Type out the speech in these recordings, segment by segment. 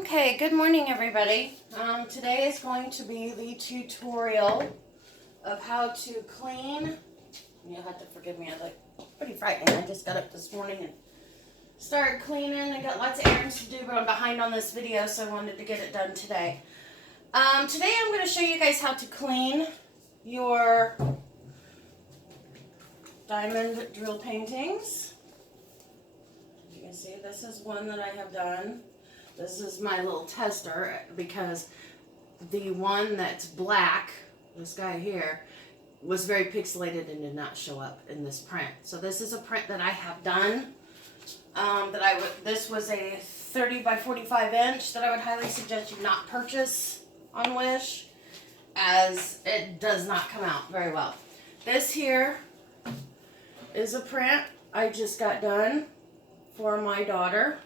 Okay, good morning everybody. Today is going to be the tutorial of how to clean. You'll have to forgive me, I was pretty frightened. I just got up this morning and started cleaning. I got lots of errands to do, but I'm behind on this video, so I wanted to get it done today. Today I'm going to show you guys how to clean your diamond drill paintings. You can see this is one that I have done. This is my little tester because the one that's black, this guy here, was very pixelated and did not show up in this print. So this is a print that I have done. This was a 30 by 45 inch that I would highly suggest you not purchase on Wish, as it does not come out very well. This here is a print I just got done for my daughter.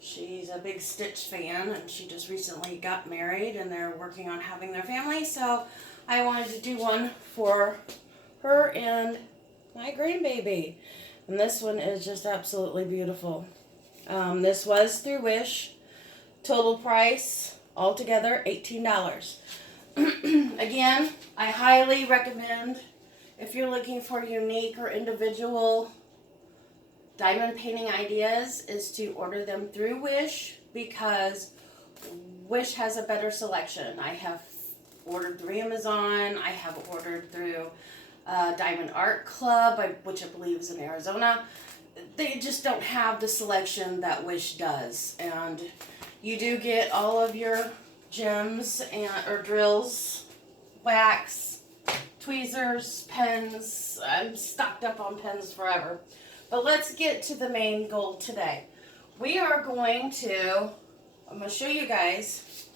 She's a big Stitch fan, and she just recently got married, and they're working on having their family, so I wanted to do one for her and my grandbaby. And this one is just absolutely beautiful. This was through Wish. Total price, altogether, $18. Again, I highly recommend, if you're looking for unique or individual diamond painting ideas, is to order them through Wish, because Wish has a better selection. I have ordered through Amazon. I have ordered through Diamond Art Club, which I believe is in Arizona. They just don't have the selection that Wish does. And you do get all of your gems or drills, wax, tweezers, pens. I'm stocked up on pens forever. But let's get to the main goal today. I'm going to show you guys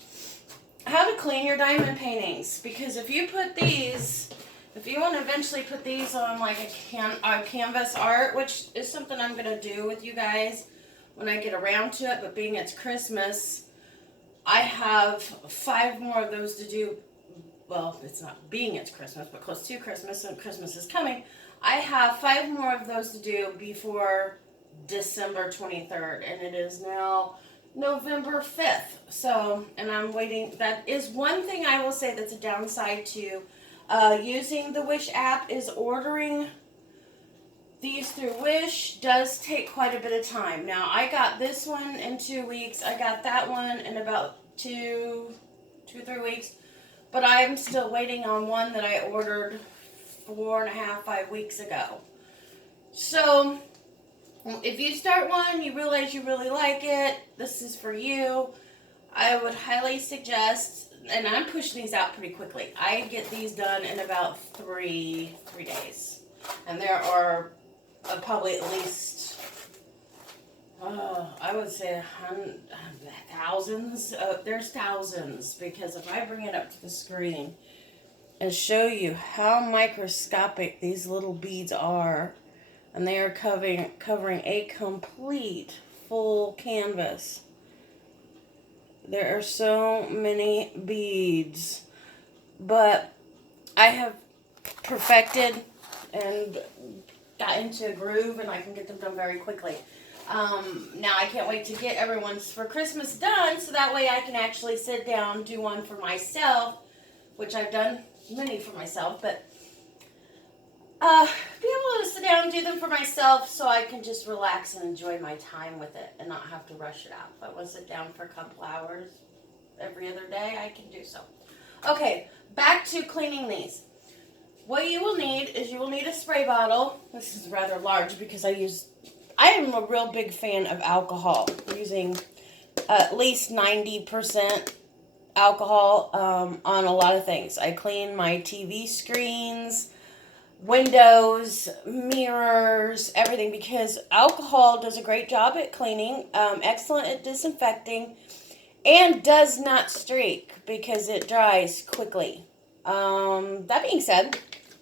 how to clean your diamond paintings. Because if you want to eventually put these on like a canvas art, which is something I'm going to do with you guys when I get around to it, but being it's Christmas, I have 5 more of those to do. Well, it's not being it's Christmas, but close to Christmas, and Christmas is coming. I have 5 more of those to do before December 23rd, and it is now November 5th. So, and I'm waiting. That is one thing I will say that's a downside to using the Wish app, is ordering these through Wish does take quite a bit of time. Now, I got this one in 2 weeks. I got that one in about 3 weeks. But I'm still waiting on one that I ordered 4.5, 5 weeks ago. So, if you start one, you realize you really like it, this is for you. I would highly suggest, and I'm pushing these out pretty quickly. I get these done in about 3 days. And there are probably at least, I would say thousands. There's thousands, because if I bring it up to the screen and show you how microscopic these little beads are, and they are covering a complete full canvas. There are so many beads, but I have perfected and got into a groove, and I can get them done very quickly. Now I can't wait to get everyone's for Christmas done, so that way I can actually sit down, do one for myself, which I've done many for myself, but be able to sit down and do them for myself, so I can just relax and enjoy my time with it and not have to rush it out. If I want to sit down for a couple hours every other day, I can do so. Okay, back to cleaning these. What you will need is a spray bottle. This is rather large because I am a real big fan of alcohol, using at least 90% alcohol on a lot of things. I clean my TV screens, windows, mirrors, everything, because alcohol does a great job at cleaning, excellent at disinfecting, and does not streak because it dries quickly. That being said,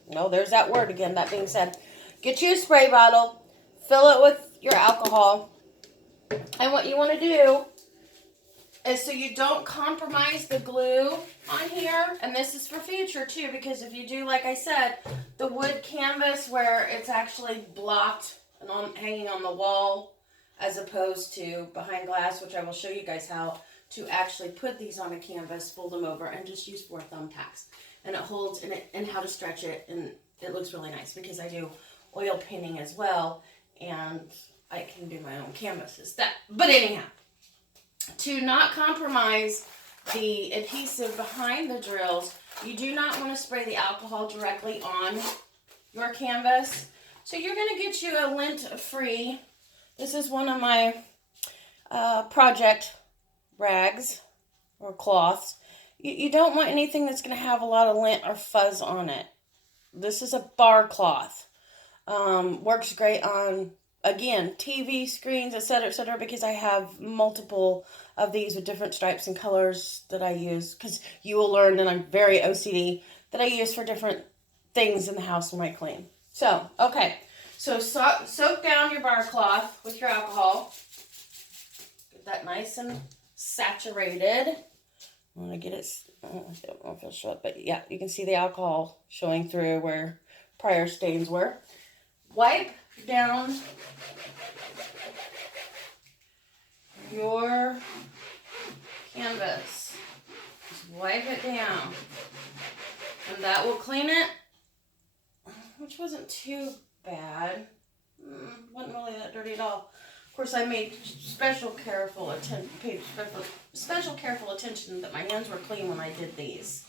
there's that word again, that being said, get you a spray bottle, fill it with your alcohol, and what you want to do is, so you don't compromise the glue on here, and this is for future too, because if you do, like I said, the wood canvas where it's actually blocked and hanging on the wall, as opposed to behind glass, which I will show you guys how to actually put these on a canvas, fold them over, and just use 4 thumbtacks. And it holds, and how to stretch it, and it looks really nice because I do oil painting as well, and I can do my own canvases. But anyhow, to not compromise the adhesive behind the drills, you do not want to spray the alcohol directly on your canvas. So you're going to get you a lint-free, this is one of my project rags or cloths. You don't want anything that's going to have a lot of lint or fuzz on it. This is a bar cloth. Works great on, again, TV screens, etc., because I have multiple of these with different stripes and colors that I use, because you will learn that I'm very OCD, that I use for different things in the house when I clean. So, okay. So soak down your bar cloth with your alcohol. Get that nice and saturated. I want to get it, I don't know if it'll show up, but yeah, you can see the alcohol showing through where prior stains were. Wipe down your canvas. Just wipe it down. And that will clean it, which wasn't too bad. Wasn't really that dirty at all. Of course, I made special careful attention that my hands were clean when I did these.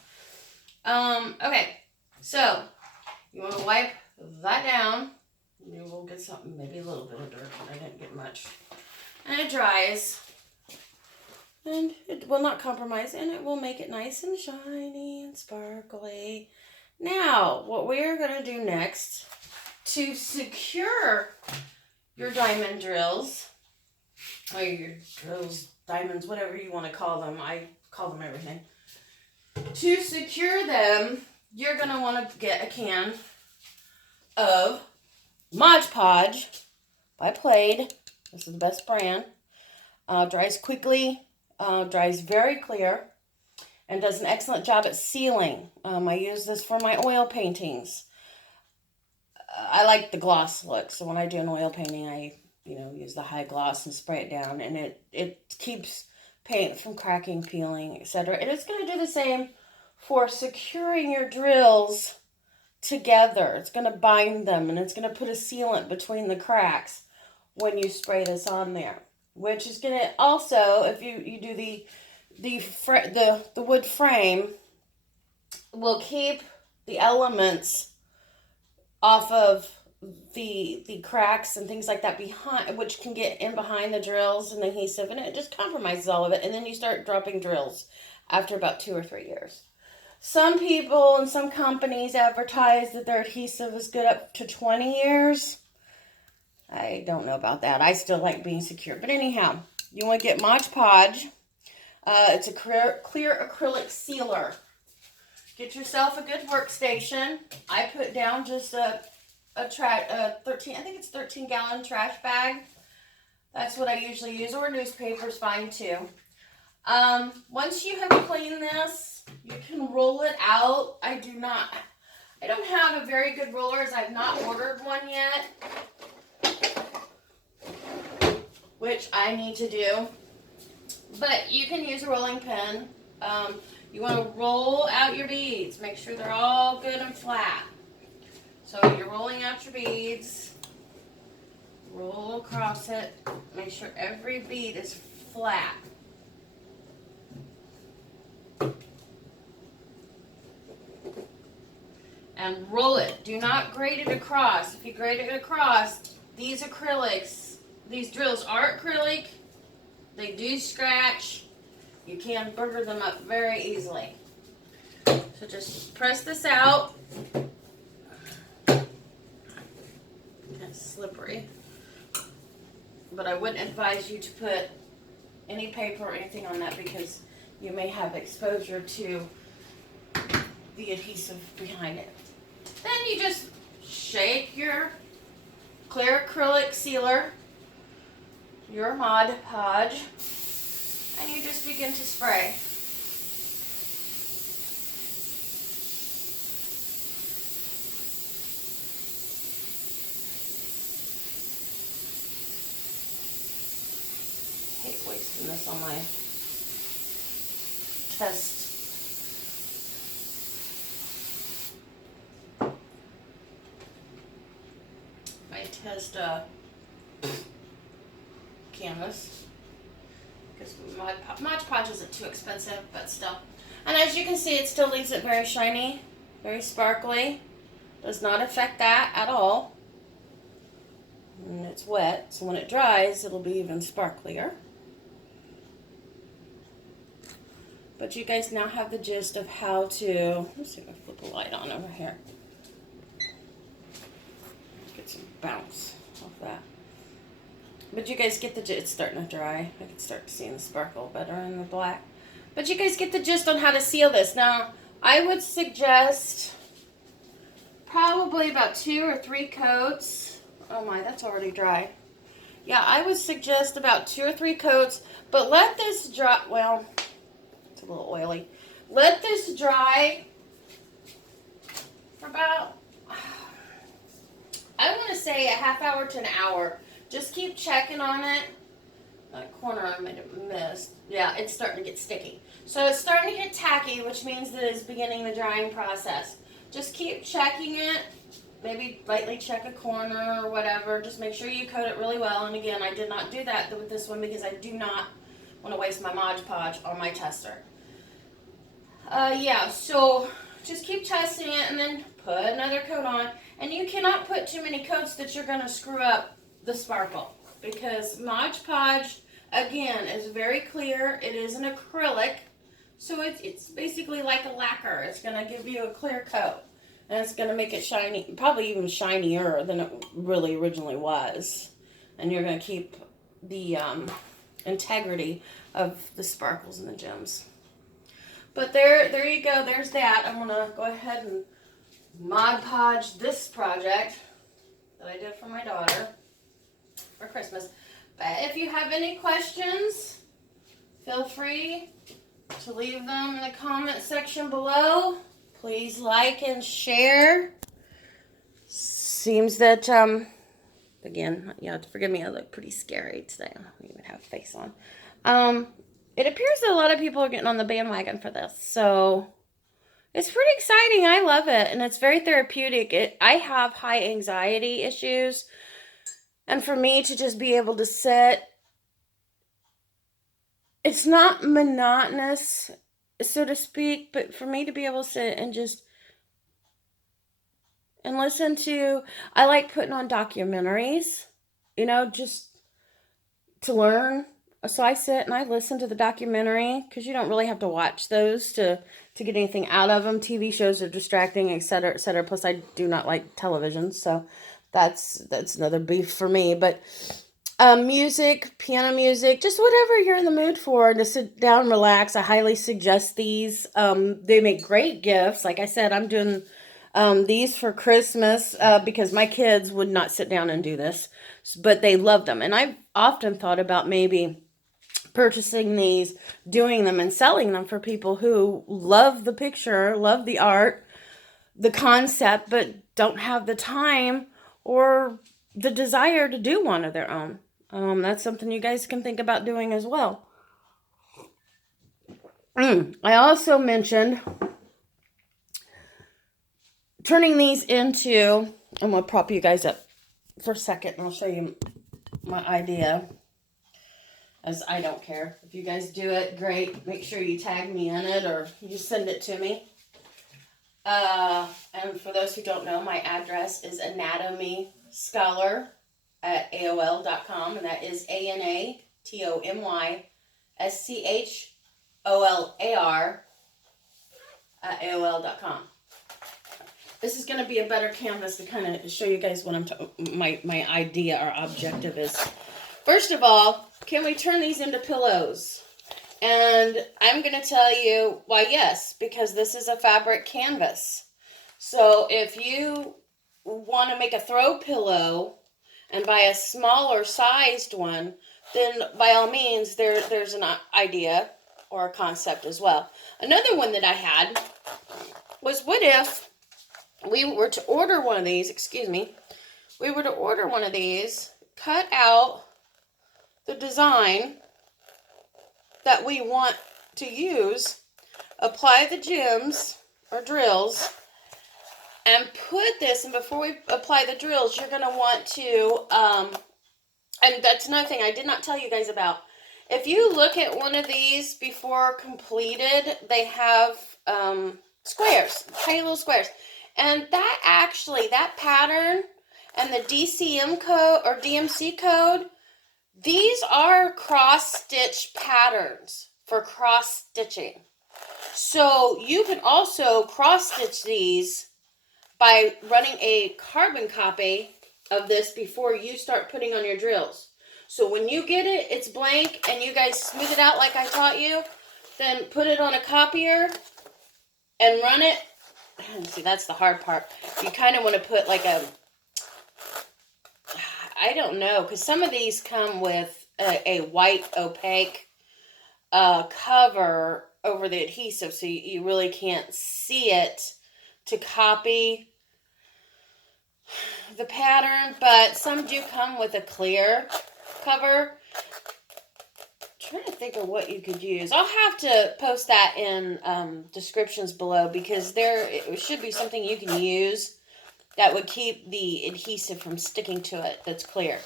Okay, so you want to wipe that down. You will get something, maybe a little bit of dirt, but I didn't get much. And it dries. And it will not compromise, and it will make it nice and shiny and sparkly. Now, what we are going to do next to secure your diamond drills, or your drills, diamonds, whatever you want to call them. I call them everything. To secure them, you're going to want to get a can of Mod Podge by Plaid. This is the best brand. Dries quickly, dries very clear, and does an excellent job at sealing. I use this for my oil paintings. I like the gloss look, so when I do an oil painting, I use the high gloss and spray it down, and it keeps paint from cracking, peeling, etc. And it's going to do the same for securing your drills together. It's going to bind them, and it's going to put a sealant between the cracks when you spray this on there, which is going to also, if you do the wood frame, will keep the elements off of the cracks and things like that behind, which can get in behind the drills and the adhesive, and it just compromises all of it. And then you start dropping drills after about 2 or 3 years. Some people and some companies advertise that their adhesive is good up to 20 years. I don't know about that. I still like being secure. But anyhow, you want to get Mod Podge. It's a clear acrylic sealer. Get yourself a good workstation. I put down just a 13-gallon trash bag. That's what I usually use, or newspaper's fine too. Once you have cleaned this, you can roll it out. I don't have a very good roller, as I've not ordered one yet, which I need to do. But you can use a rolling pin. You want to roll out your beads. Make sure they're all good and flat. So you're rolling out your beads. Roll across it. Make sure every bead is flat. And roll it. Do not grate it across. If you grate it across, these acrylics, these drills are acrylic. They do scratch. You can burger them up very easily. So just press this out. It's slippery. But I wouldn't advise you to put any paper or anything on that, because you may have exposure to the adhesive behind it. Then you just shake your clear acrylic sealer, your Mod Podge, and you just begin to spray. using this on my test. My test canvas. Because Mod Podge isn't too expensive, but still. And as you can see, it still leaves it very shiny, very sparkly. Does not affect that at all. And it's wet, so when it dries, it'll be even sparklier. But you guys now have the gist of how to, let's see if I flip the light on over here. Get some bounce off that. But you guys get the gist, it's starting to dry. I can start seeing the sparkle better in the black. But you guys get the gist on how to seal this. Now, I would suggest probably about 2 or 3 coats. Oh my, that's already dry. Yeah, I would suggest about 2 or 3 coats, but let this dry, well, it's a little oily. Let this dry for about, I want to say a half hour to an hour. Just keep checking on it. That corner I might have missed. Yeah, it's starting to get sticky. So it's starting to get tacky, which means that it's beginning the drying process. Just keep checking it. Maybe lightly check a corner or whatever. Just make sure you coat it really well. And again, I did not do that with this one because I do not want to waste my Mod Podge on my tester. Yeah, so just keep testing it and then put another coat on. And you cannot put too many coats that you're going to screw up the sparkle. Because Mod Podge, again, is very clear. It is an acrylic. So it's basically like a lacquer. It's going to give you a clear coat. And it's going to make it shiny, probably even shinier than it really originally was. And you're going to keep the integrity of the sparkles and the gems. But there you go. There's that. I'm going to go ahead and Mod Podge this project that I did for my daughter for Christmas. But if you have any questions, feel free to leave them in the comment section below. Please like and share. Seems that, again, you have to forgive me, I look pretty scary today. I don't even have a face on. It appears that a lot of people are getting on the bandwagon for this. So, it's pretty exciting. I love it. And it's very therapeutic. I have high anxiety issues. And for me to just be able to sit, it's not monotonous, so to speak, but for me to be able to sit and just and listen to, I like putting on documentaries, just to learn. So I sit and I listen to the documentary because you don't really have to watch those to get anything out of them. TV shows are distracting, etc., etc. Plus, I do not like television, so that's another beef for me. But music, piano music, just whatever you're in the mood for, to sit down, relax. I highly suggest these. They make great gifts. Like I said, I'm doing these for Christmas because my kids would not sit down and do this, but they love them. And I've often thought about maybe purchasing these, doing them, and selling them for people who love the picture, love the art, the concept, but don't have the time or the desire to do one of their own. That's something you guys can think about doing as well. I also mentioned turning these into, I'm going to prop you guys up for a second and I'll show you my idea, as I don't care. If you guys do it, great. Make sure you tag me in it or you send it to me. And for those who don't know, my address is anatomyscholar@aol.com, and that is ANATOMYSCHOLAR@aol.com. This is going to be a better canvas to kind of show you guys what my idea or objective is. First of all, can we turn these into pillows? And I'm going to tell you why yes, because this is a fabric canvas. So if you want to make a throw pillow and buy a smaller sized one, then by all means, there's an idea or a concept as well. Another one that I had was, what if we were to order one of these, we were to order one of these, cut out the design that we want to use, apply the gems or drills, and put this, and before we apply the drills, you're going to want to, and that's another thing I did not tell you guys about. If you look at one of these before completed, they have squares, tiny little squares. And that pattern and the DCM code or DMC code, these are cross-stitch patterns for cross-stitching. So you can also cross-stitch these by running a carbon copy of this before you start putting on your drills. So when you get it, it's blank, and you guys smooth it out like I taught you, then put it on a copier and run it. See, that's the hard part. You kind of want to put like a, I don't know, because some of these come with a white opaque cover over the adhesive, so you really can't see it to copy the pattern, but some do come with a clear cover. I'm trying to think of what you could use. I'll have to post that in descriptions below, because it should be something you can use that would keep the adhesive from sticking to it that's clear.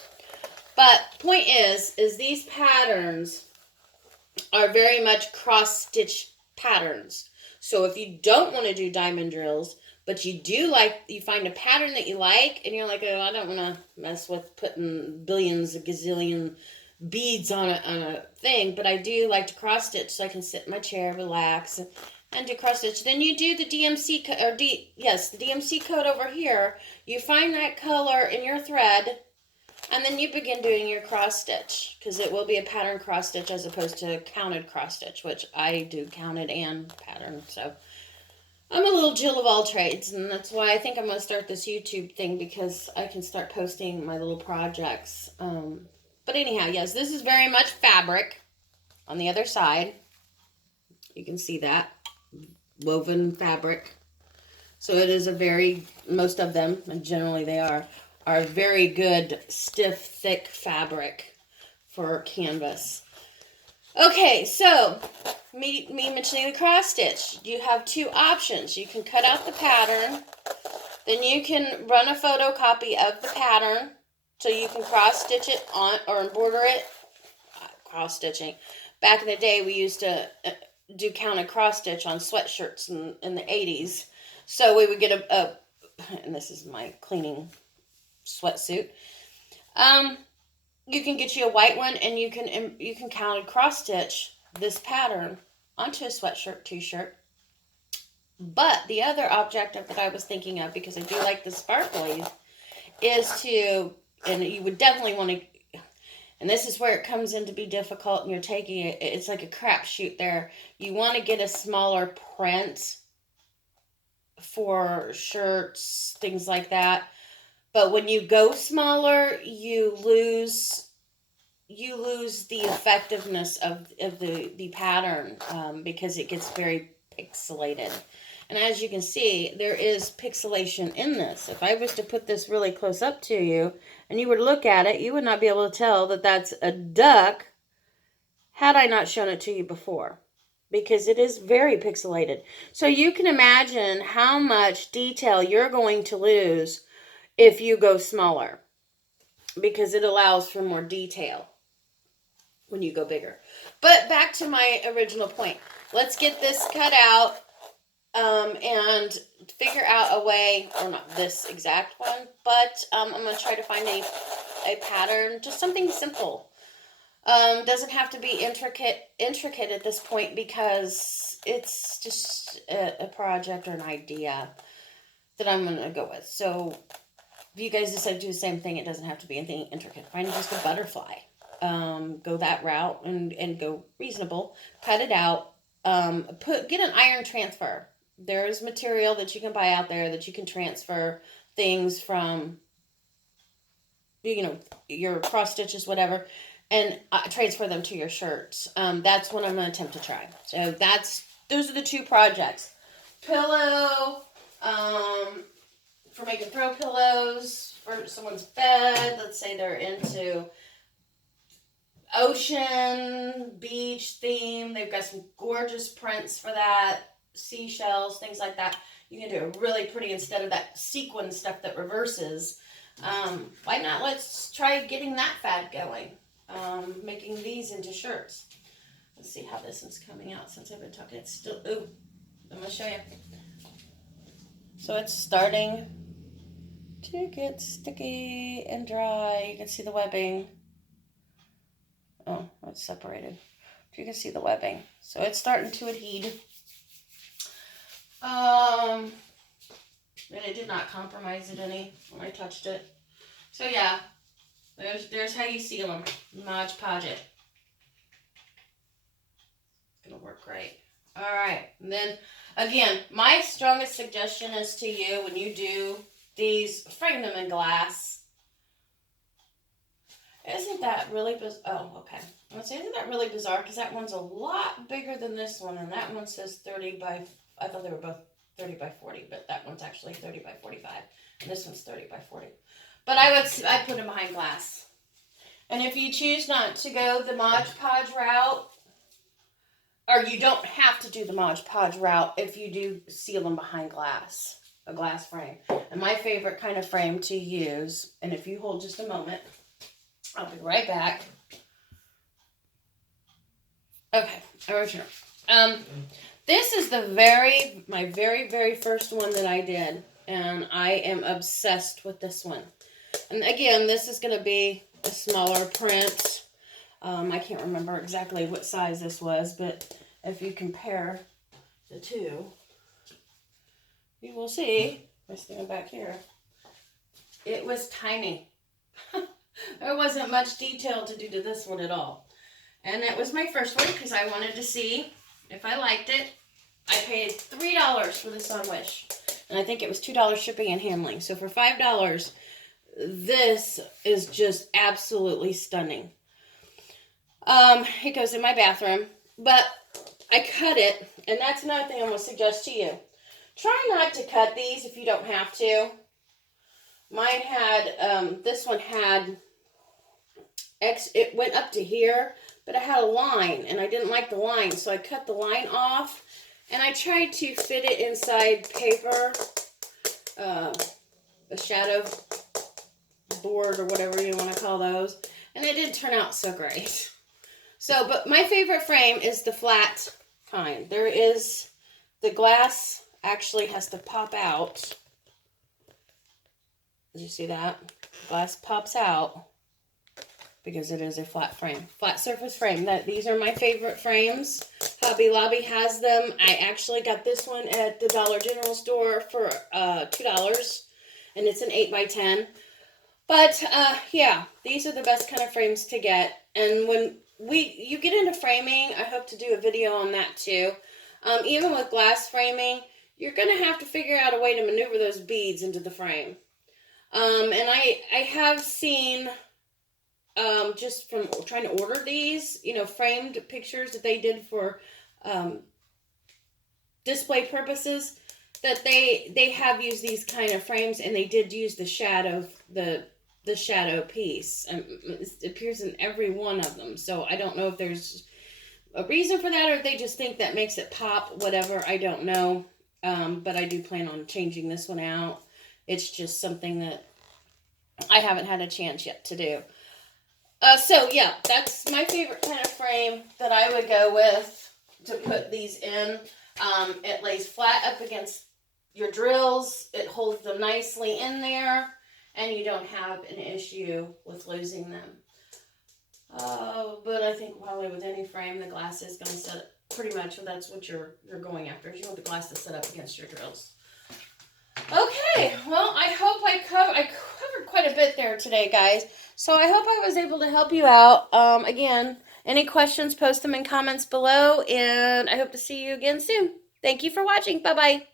But point is these patterns are very much cross-stitch patterns. So if you don't want to do diamond drills, but you find a pattern that you like, and you're like, oh, I don't want to mess with putting billions, a gazillion beads on a thing, but I do like to cross stitch, so I can sit in my chair, relax, and do cross stitch. Then you do the DMC the DMC code over here. You find that color in your thread, and then you begin doing your cross stitch, because it will be a pattern cross stitch as opposed to counted cross stitch, which I do counted and pattern. So I'm a little Jill of all trades, and that's why I think I'm going to start this YouTube thing, because I can start posting my little projects. But anyhow, yes, this is very much fabric on the other side. You can see that. Woven fabric. So it is most of them, and generally they are very good, stiff, thick fabric for canvas. Okay, so me mentioning the cross stitch, you have two options. You can cut out the pattern, then you can run a photocopy of the pattern, so you can cross stitch it on or embroider it. Cross stitching. Back in the day, we used to do counted cross stitch on sweatshirts in the 80s. So we would get and this is my cleaning sweatsuit. You can get you a white one, and you can counted cross stitch this pattern onto a sweatshirt, t-shirt. But the other objective that I was thinking of, because I do like the sparklies, is to, and you would definitely want to, and this is where it comes in to be difficult, and you're taking it, it's like a crapshoot there. You want to get a smaller print for shirts, things like that. But when you go smaller, you lose the effectiveness of the pattern, because it gets very pixelated. And as you can see, there is pixelation in this. If I was to put this really close up to you and you were to look at it, you would not be able to tell that that's a duck had I not shown it to you before, because it is very pixelated. So you can imagine how much detail you're going to lose if you go smaller, because it allows for more detail when you go bigger. But back to my original point. Let's get this cut out and figure out a way, or not this exact one, but I'm going to try to find a pattern, just something simple. Doesn't have to be intricate at this point, because it's just a project or an idea that I'm going to go with. So if you guys decide to do the same thing, it doesn't have to be anything intricate. Find just a butterfly. Go that route and go reasonable. Cut it out. Get an iron transfer. There's material that you can buy out there that you can transfer things from, your cross stitches, whatever, and transfer them to your shirts. That's what I'm going to attempt to try. So those are the two projects. Pillow, for making throw pillows for someone's bed. Let's say they're into ocean, beach theme. They've got some gorgeous prints for that. Seashells, things like that. You can do it really pretty instead of that sequin stuff that reverses. Why not? Let's try getting that fad going. Making these into shirts. Let's see how this one's coming out since I've been talking. It's still, ooh, I'm going to show you. So it's starting to get sticky and dry. You can see the webbing. Oh, it's separated. You can see the webbing. So it's starting to adhere. And it did not compromise it any when I touched it. So yeah, there's how you seal them. Mod Podge it. It's gonna work great. All right, and then again, my strongest suggestion is to you when you do these, frame them in glass. Isn't that really bizarre? Oh, okay. I would say, isn't that really bizarre? Because that one's a lot bigger than this one, and that one says 30 by, I thought they were both 30 by 40, but that one's actually 30 by 45, and this one's 30 by 40. But I put them behind glass. And if you choose not to go the Mod Podge route, or you don't have to do the Mod Podge route if you do seal them behind glass, a glass frame. And my favorite kind of frame to use, and if you hold just a moment, I'll be right back. Okay, original. This is my very first one that I did, and I am obsessed with this one. And again, this is going to be a smaller print. I can't remember exactly what size this was, but if you compare the two, you will see, let's stand back here, it was tiny. There wasn't much detail to do to this one at all. And that was my first one because I wanted to see if I liked it. I paid $3 for this on Wish. And I think it was $2 shipping and handling. So for $5, this is just absolutely stunning. It goes in my bathroom. But I cut it. And that's another thing I'm going to suggest to you. Try not to cut these if you don't have to. Mine had, this one had, it went up to here, but it had a line, and I didn't like the line, so I cut the line off, and I tried to fit it inside paper, a shadow board, or whatever you want to call those, and it didn't turn out so great. So, but my favorite frame is the flat kind. There is, the glass actually has to pop out. Did you see that? Glass pops out because it is a flat frame. Flat surface frame. These are my favorite frames. Hobby Lobby has them. I actually got this one at the Dollar General store for $2. And it's an 8x10. But, yeah. These are the best kind of frames to get. And when you get into framing, I hope to do a video on that too. Even with glass framing, you're going to have to figure out a way to maneuver those beads into the frame. And I have seen, just from trying to order these, framed pictures that they did for, display purposes, that they have used these kind of frames, and they did use the shadow, the shadow piece. It appears in every one of them. So I don't know if there's a reason for that, or if they just think that makes it pop, whatever, I don't know. But I do plan on changing this one out. It's just something that I haven't had a chance yet to do. So, yeah, that's my favorite kind of frame that I would go with to put these in. It lays flat up against your drills. It holds them nicely in there, and you don't have an issue with losing them. But I think probably with any frame, the glass is going to set pretty much, that's what you're going after. You want the glass to set up against your drills. Okay, well, I hope I covered quite a bit there today, guys. So I hope I was able to help you out. Again, any questions, post them in comments below, and I hope to see you again soon. Thank you for watching. Bye-bye.